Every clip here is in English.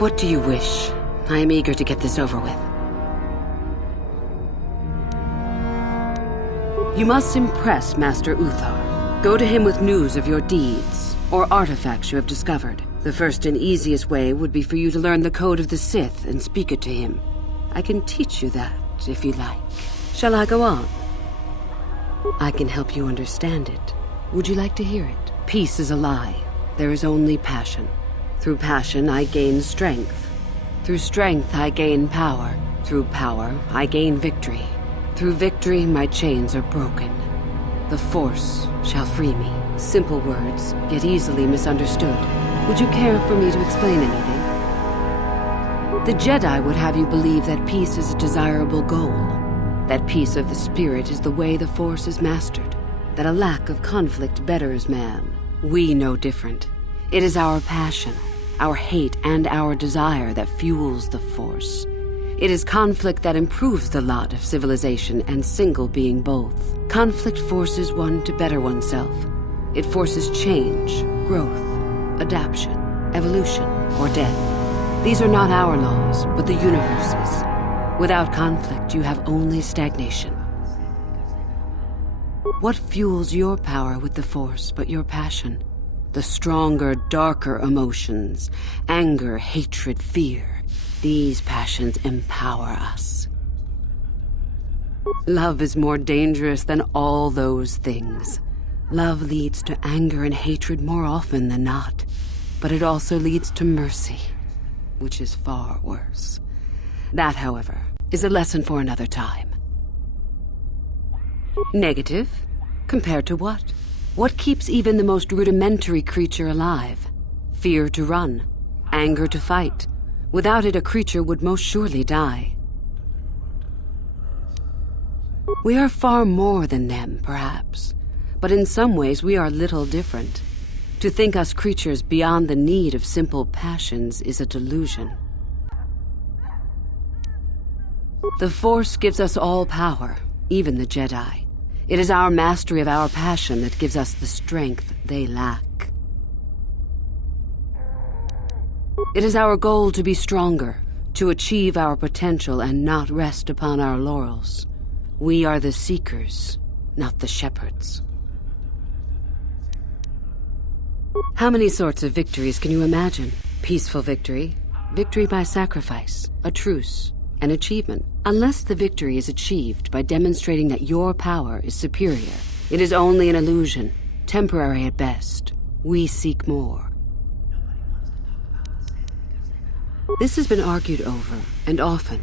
What do you wish? I am eager to get this over with. You must impress Master Uthar. Go to him with news of your deeds, or artifacts you have discovered. The first and easiest way would be for you to learn the code of the Sith and speak it to him. I can teach you that, if you like. Shall I go on? I can help you understand it. Would you like to hear it? Peace is a lie. There is only passion. Through passion, I gain strength. Through strength, I gain power. Through power, I gain victory. Through victory, my chains are broken. The Force shall free me. Simple words, yet easily misunderstood. Would you care for me to explain anything? The Jedi would have you believe that peace is a desirable goal. That peace of the spirit is the way the Force is mastered. That a lack of conflict betters man. We know different. It is our passion, our hate, and our desire that fuels the Force. It is conflict that improves the lot of civilization and single being both. Conflict forces one to better oneself. It forces change, growth, adaptation, evolution, or death. These are not our laws, but the universe's. Without conflict, you have only stagnation. What fuels your power with the Force but your passion? The stronger, darker emotions, anger, hatred, fear. These passions empower us. Love is more dangerous than all those things. Love leads to anger and hatred more often than not, but it also leads to mercy, which is far worse. That, however, is a lesson for another time. Negative? Compared to what? What keeps even the most rudimentary creature alive? Fear to run, anger to fight. Without it, a creature would most surely die. We are far more than them, perhaps, but in some ways we are little different. To think us creatures beyond the need of simple passions is a delusion. The Force gives us all power, even the Jedi. It is our mastery of our passion that gives us the strength they lack. It is our goal to be stronger, to achieve our potential and not rest upon our laurels. We are the seekers, not the shepherds. How many sorts of victories can you imagine? Peaceful victory, victory by sacrifice, a truce, an achievement. Unless the victory is achieved by demonstrating that your power is superior, it is only an illusion, temporary at best. We seek more. This has been argued over, and often.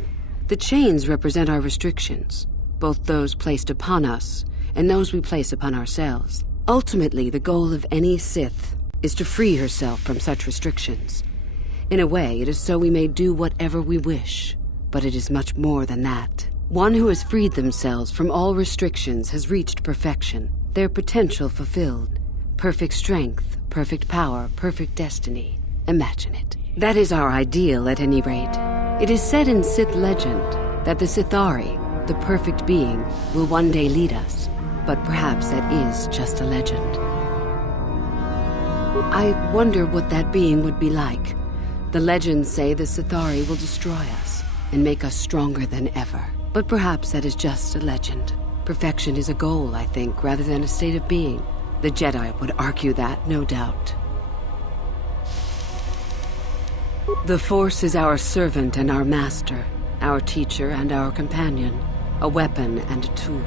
The chains represent our restrictions, both those placed upon us and those we place upon ourselves. Ultimately, the goal of any Sith is to free herself from such restrictions. In a way, it is so we may do whatever we wish, but it is much more than that. One who has freed themselves from all restrictions has reached perfection, their potential fulfilled. Perfect strength, perfect power, perfect destiny. Imagine it. That is our ideal, at any rate. It is said in Sith legend that the Sithari, the perfect being, will one day lead us. But perhaps that is just a legend. I wonder what that being would be like. The legends say the Sithari will destroy us and make us stronger than ever. But perhaps that is just a legend. Perfection is a goal, I think, rather than a state of being. The Jedi would argue that, no doubt. The Force is our servant and our master, our teacher and our companion, a weapon and a tool.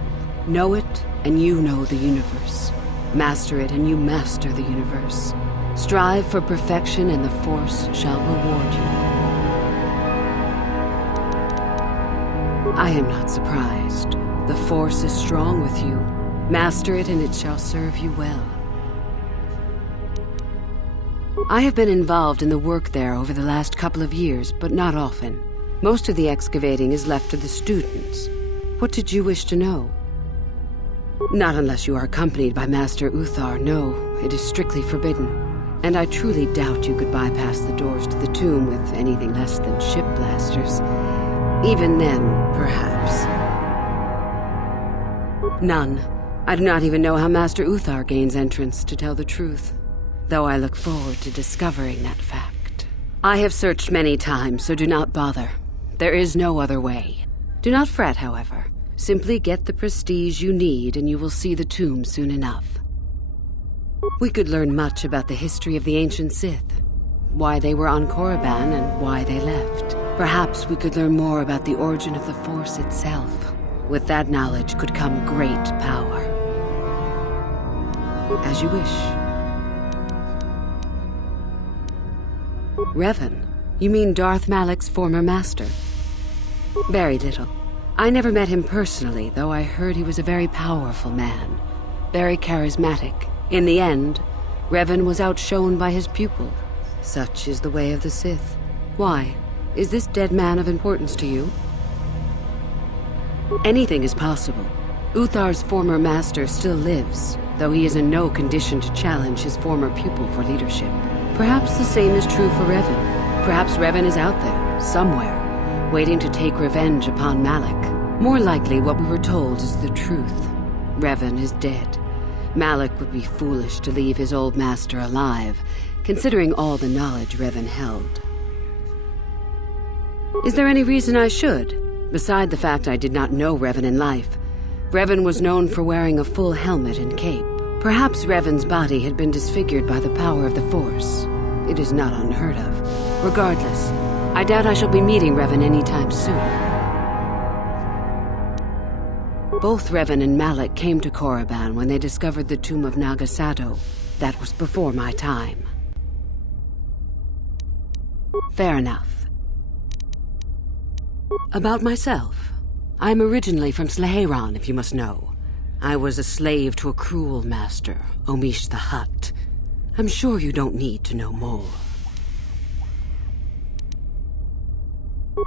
Know it, and you know the universe. Master it, and you master the universe. Strive for perfection, and the Force shall reward you. I am not surprised. The Force is strong with you. Master it, and it shall serve you well. I have been involved in the work there over the last couple of years, but not often. Most of the excavating is left to the students. What did you wish to know? Not unless you are accompanied by Master Uthar. No, it is strictly forbidden. And I truly doubt you could bypass the doors to the tomb with anything less than ship blasters. Even then, perhaps. None. I do not even know how Master Uthar gains entrance, to tell the truth. Though I look forward to discovering that fact. I have searched many times, so do not bother. There is no other way. Do not fret, however. Simply get the prestige you need and you will see the tomb soon enough. We could learn much about the history of the ancient Sith, why they were on Korriban and why they left. Perhaps we could learn more about the origin of the Force itself. With that knowledge could come great power. As you wish. Revan? You mean Darth Malak's former master? Very little. I never met him personally, though I heard he was a very powerful man. Very charismatic. In the end, Revan was outshone by his pupil. Such is the way of the Sith. Why? Is this dead man of importance to you? Anything is possible. Uthar's former master still lives, though he is in no condition to challenge his former pupil for leadership. Perhaps the same is true for Revan. Perhaps Revan is out there, somewhere, waiting to take revenge upon Malak. More likely, what we were told is the truth. Revan is dead. Malak would be foolish to leave his old master alive, considering all the knowledge Revan held. Is there any reason I should? Beside the fact I did not know Revan in life, Revan was known for wearing a full helmet and cape. Perhaps Revan's body had been disfigured by the power of the Force. It is not unheard of. Regardless, I doubt I shall be meeting Revan anytime soon. Both Revan and Malak came to Korriban when they discovered the tomb of Nagasado. That was before my time. Fair enough. About myself. I'm originally from Sleheyron, if you must know. I was a slave to a cruel master, Omish the Hutt. I'm sure you don't need to know more.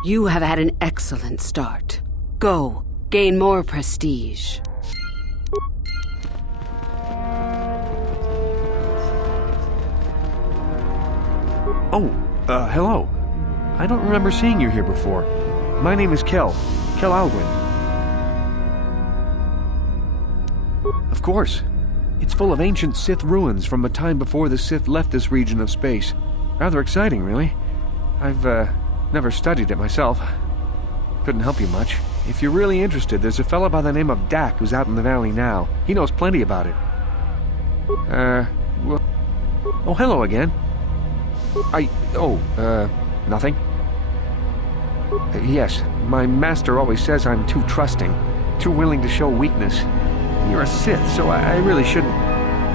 You have had an excellent start. Go, gain more prestige. Oh, hello. I don't remember seeing you here before. My name is Kel Alwyn. Of course. It's full of ancient Sith ruins from a time before the Sith left this region of space. Rather exciting, really. I've, never studied it myself. Couldn't help you much. If you're really interested, there's a fella by the name of Dak who's out in the valley now. He knows plenty about it. Well... Oh, hello again. Nothing. Yes, my master always says I'm too trusting, too willing to show weakness. You're a Sith, so I really shouldn't,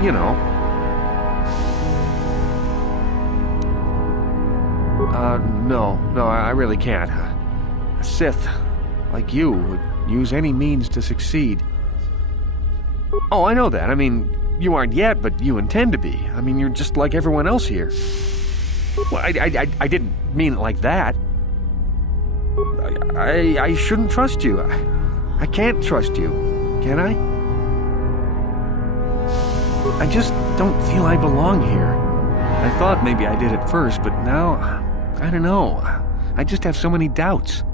you know. No, I really can't. A Sith, like you, would use any means to succeed. Oh, I know that. I mean, you aren't yet, but you intend to be. I mean, you're just like everyone else here. Well, I didn't mean it like that. I shouldn't trust you. I can't trust you, can I? I just don't feel I belong here. I thought maybe I did at first, but now, I don't know. I just have so many doubts.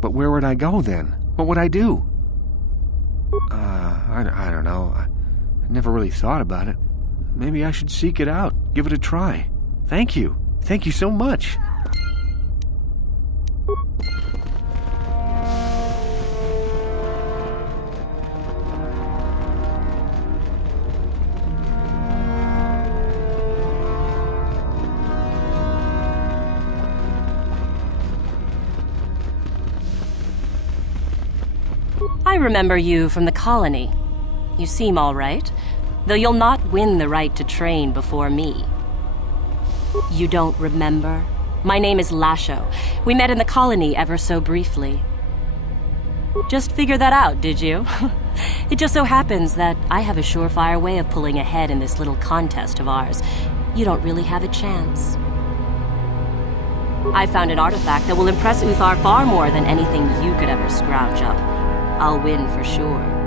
But where would I go then? What would I do? I don't know. I never really thought about it. Maybe I should seek it out, give it a try. Thank you. Thank you so much. I remember you from the colony. You seem all right, though you'll not win the right to train before me. You don't remember? My name is Lasho. We met in the colony ever so briefly. Just figured that out, did you? It just so happens that I have a surefire way of pulling ahead in this little contest of ours. You don't really have a chance. I found an artifact that will impress Uthar far more than anything you could ever scrounge up. I'll win for sure.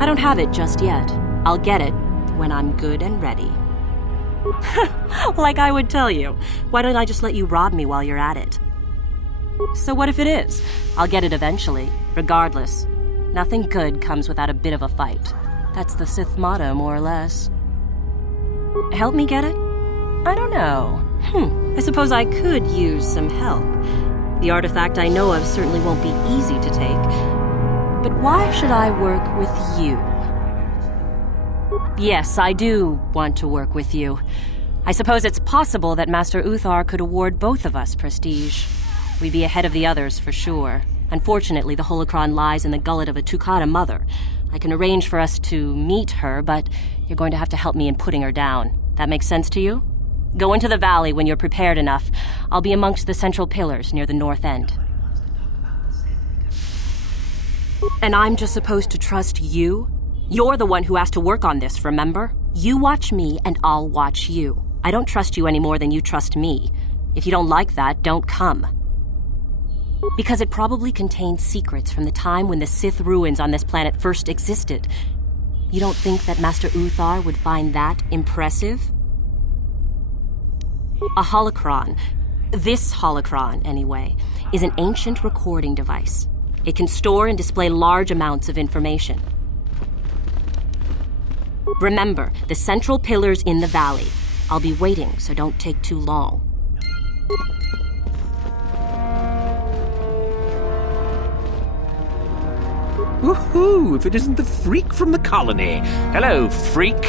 I don't have it just yet. I'll get it when I'm good and ready. Like I would tell you. Why don't I just let you rob me while you're at it? So what if it is? I'll get it eventually, regardless. Nothing good comes without a bit of a fight. That's the Sith motto, more or less. Help me get it? I don't know. I suppose I could use some help. The artifact I know of certainly won't be easy to take. But why should I work with you? Yes, I do want to work with you. I suppose it's possible that Master Uthar could award both of us prestige. We'd be ahead of the others for sure. Unfortunately, the holocron lies in the gullet of a Tukata mother. I can arrange for us to meet her, but you're going to have to help me in putting her down. That makes sense to you? Go into the valley when you're prepared enough. I'll be amongst the central pillars near the north end. And I'm just supposed to trust you? You're the one who has to work on this, remember? You watch me and I'll watch you. I don't trust you any more than you trust me. If you don't like that, don't come. Because it probably contains secrets from the time when the Sith ruins on this planet first existed. You don't think that Master Uthar would find that impressive? A holocron, this holocron anyway, is an ancient recording device. It can store and display large amounts of information. Remember, the central pillar's in the valley. I'll be waiting, so don't take too long. Woohoo! If it isn't the freak from the colony. Hello, freak.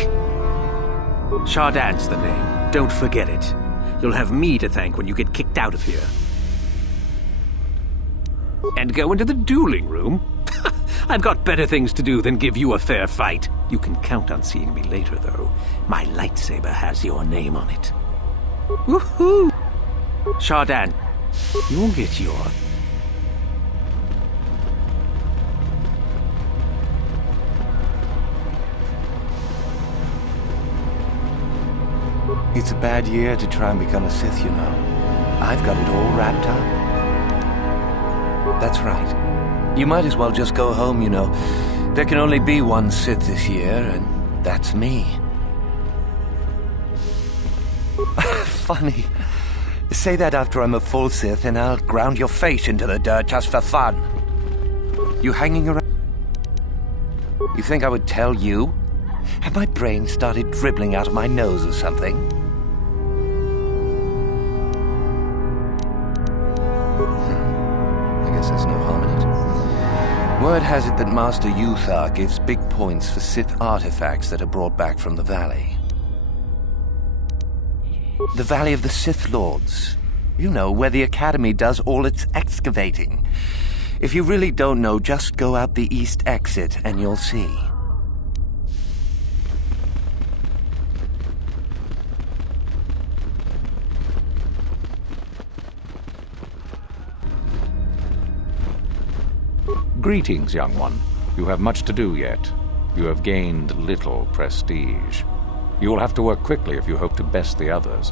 Chardin's the name. Don't forget it. You'll have me to thank when you get kicked out of here. And go into the dueling room? I've got better things to do than give you a fair fight. You can count on seeing me later, though. My lightsaber has your name on it. Woohoo! Chardin, you'll get your... It's a bad year to try and become a Sith, you know. I've got it all wrapped up. That's right. You might as well just go home, you know. There can only be one Sith this year, and that's me. Funny. Say that after I'm a full Sith, and I'll ground your face into the dirt just for fun. You hanging around? You think I would tell you? Have my brain started dribbling out of my nose or something? I guess there's no harm in it. Word has it that Master Uthar gives big points for Sith artifacts that are brought back from the valley. The Valley of the Sith Lords. You know, where the Academy does all its excavating. If you really don't know, just go out the east exit and you'll see. Greetings, young one. You have much to do yet. You have gained little prestige. You will have to work quickly if you hope to best the others.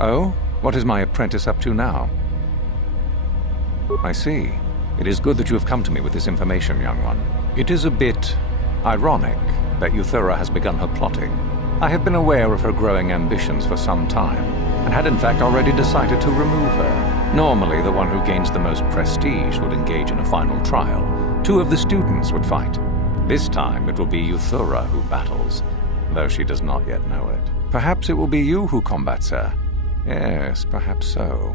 Oh? What is my apprentice up to now? I see. It is good that you have come to me with this information, young one. It is a bit ironic that Uthura has begun her plotting. I have been aware of her growing ambitions for some time, and had in fact already decided to remove her. Normally, the one who gains the most prestige would engage in a final trial. 2 of the students would fight. This time, it will be Uthura who battles, though she does not yet know it. Perhaps it will be you who combats her. Yes, perhaps so.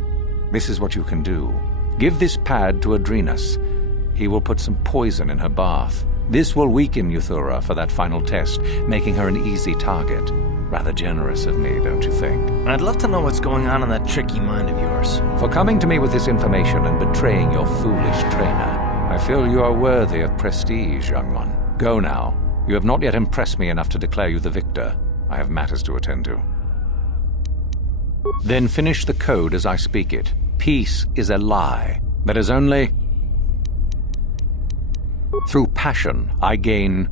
This is what you can do. Give this pad to Adrenus. He will put some poison in her bath. This will weaken Uthura for that final test, making her an easy target. Rather generous of me, don't you think? I'd love to know what's going on in that tricky mind of yours. For coming to me with this information and betraying your foolish trainer, I feel you are worthy of prestige, young one. Go now. You have not yet impressed me enough to declare you the victor. I have matters to attend to. Then finish the code as I speak it. Peace is a lie. That is only... Through passion, I gain...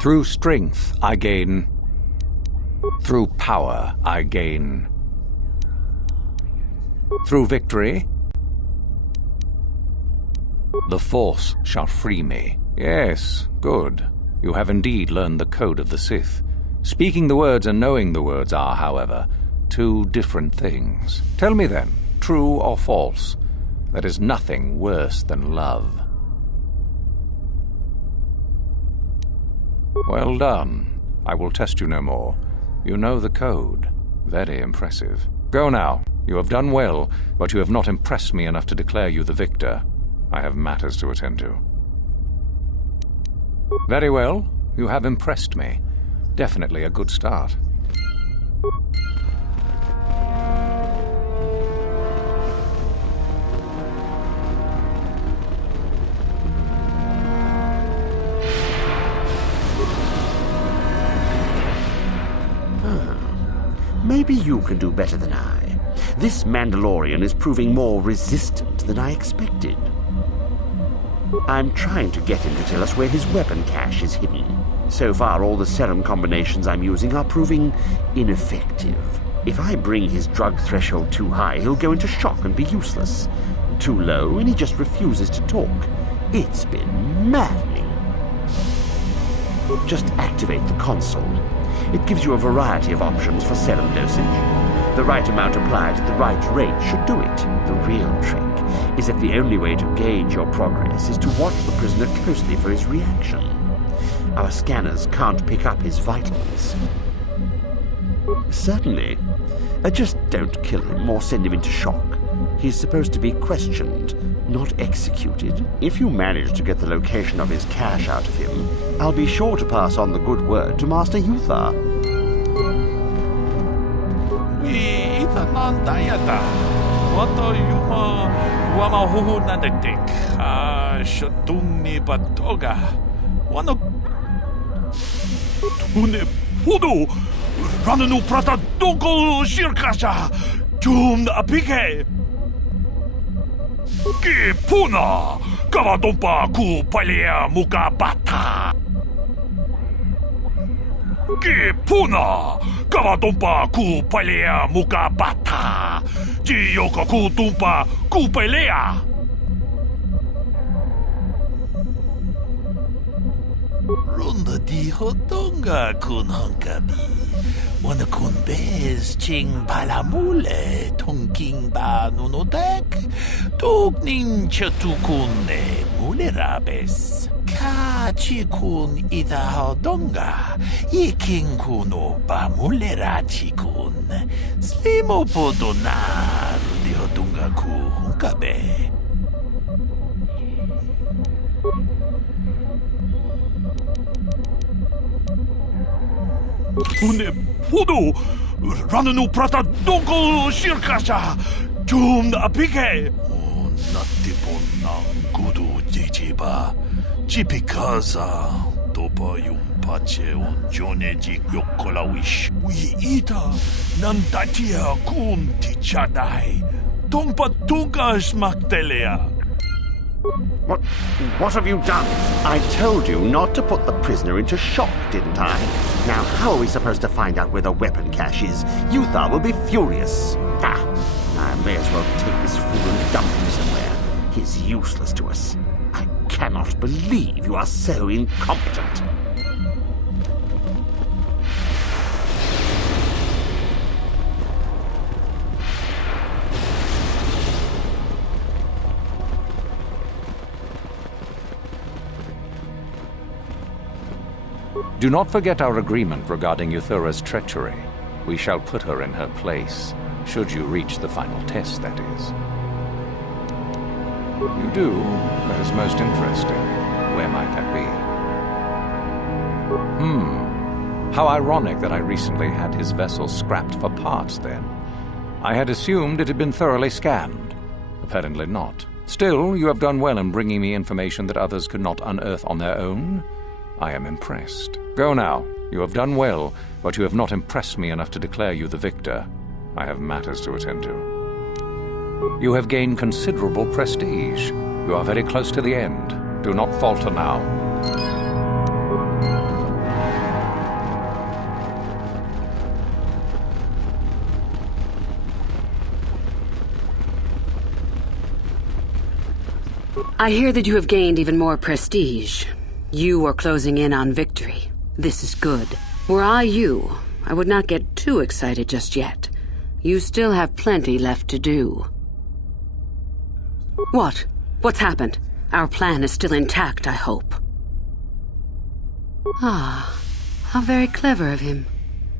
Through strength, I gain... Through power, I gain... Through victory, the Force shall free me. Yes, good. You have indeed learned the code of the Sith. Speaking the words and knowing the words are, however, 2 different things. Tell me then, true or false, There is nothing worse than love. Well done. I will test you no more. You know the code. Very impressive. Go now. You have done well, but you have not impressed me enough to declare you the victor. I have matters to attend to. Very well. You have impressed me. Definitely a good start. Maybe you can do better than I. This Mandalorian is proving more resistant than I expected. I'm trying to get him to tell us where his weapon cache is hidden. So far, all the serum combinations I'm using are proving ineffective. If I bring his drug threshold too high, he'll go into shock and be useless. Too low, and he just refuses to talk. It's been maddening. Just activate the console. It gives you a variety of options for serum dosage. The right amount applied at the right rate should do it. The real trick is that the only way to gauge your progress is to watch the prisoner closely for his reaction. Our scanners can't pick up his vitals. Certainly. Just don't kill him or send him into shock. He's supposed to be questioned, not executed. If you manage to get the location of his cache out of him, I'll be sure to pass on the good word to Master Uthar. Ki puna kavadompa ku palea muka bata. Ki puna kavadompa ku palea muka bata. Ji yoka ku tumpa ku palea. Runda di hodonga kun hankabi. Wana kun bez ching palamule tongking ba nunodek. Tugning chatukune mulerabes. Ka chikun ida hodonga. Yiking kuno ba mulera chikun. Slimo podonar di hodonga ku hunkabe. Une podo rananu prata donko shirkasha jum apike natipon ng kudu jijiba jipikaza topa yung pache on joneji yokkolawish wi ita nantatia kun tichadai tompa tunkas maktelea. What have you done? I told you not to put the prisoner into shock, didn't I? Now, how are we supposed to find out where the weapon cache is? Uthar will be furious. I may as well take this fool and dump him somewhere. He's useless to us. I cannot believe you are so incompetent. Do not forget our agreement regarding Uthura's treachery. We shall put her in her place, should you reach the final test, that is. You do? That is most interesting. Where might that be? How ironic that I recently had his vessel scrapped for parts, then. I had assumed it had been thoroughly scanned. Apparently not. Still, you have done well in bringing me information that others could not unearth on their own. I am impressed. Go now. You have done well, but you have not impressed me enough to declare you the victor. I have matters to attend to. You have gained considerable prestige. You are very close to the end. Do not falter now. I hear that you have gained even more prestige. You are closing in on victory. This is good. Were I you, I would not get too excited just yet. You still have plenty left to do. What? What's happened? Our plan is still intact, I hope. Ah, how very clever of him.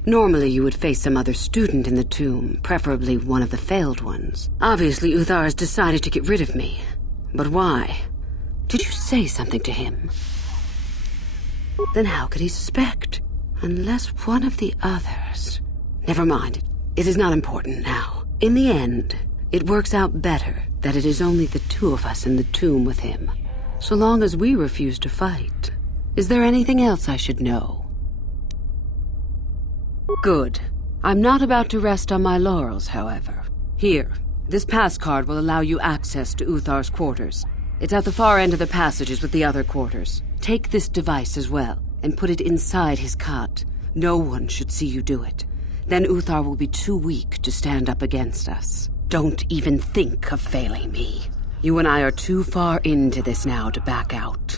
Normally you would face some other student in the tomb, preferably one of the failed ones. Obviously Uthar has decided to get rid of me. But why? Did you say something to him? Then how could he suspect? Unless one of the others... Never mind. It is not important now. In the end, it works out better that it is only the two of us in the tomb with him. So long as we refuse to fight. Is there anything else I should know? Good. I'm not about to rest on my laurels, however. Here, this pass card will allow you access to Uthar's quarters. It's at the far end of the passages with the other quarters. Take this device as well, and put it inside his cot. No one should see you do it. Then Uthar will be too weak to stand up against us. Don't even think of failing me. You and I are too far into this now to back out.